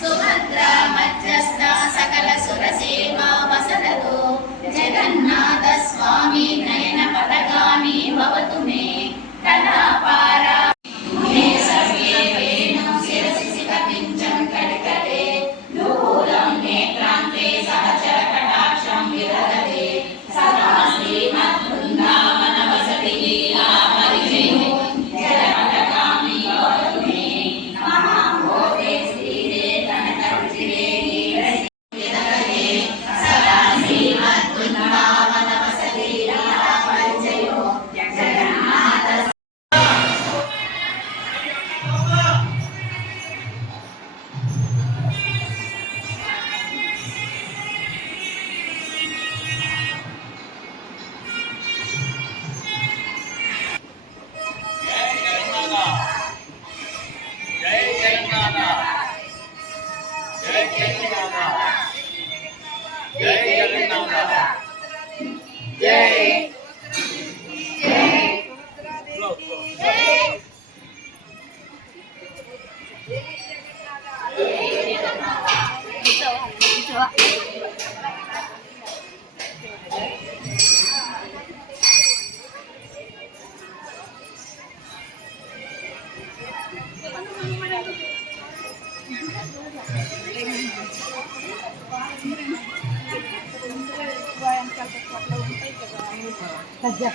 సుభద్ర మధ్యస్థ సకల సురసేవా వసదతో జగన్నాథ స్వామి నయన పదగామి భవతు మే కళాపారా మే సర్వే వేణు శిరసి కపించం కడికటే దూరం నేత్రాంతే సహచర కటాక్షం విరగతే సదా శ్రీమద్ బృందావన వసతి లీలా పరిచయో జగపదగామి భవతు మే మహాభోగే శ్రీరే కనక రుచిరే విరగతే సదా శ్రీమద్ బృందావన వసతి లీలా పరిచయో జగన్నాథ Kajak.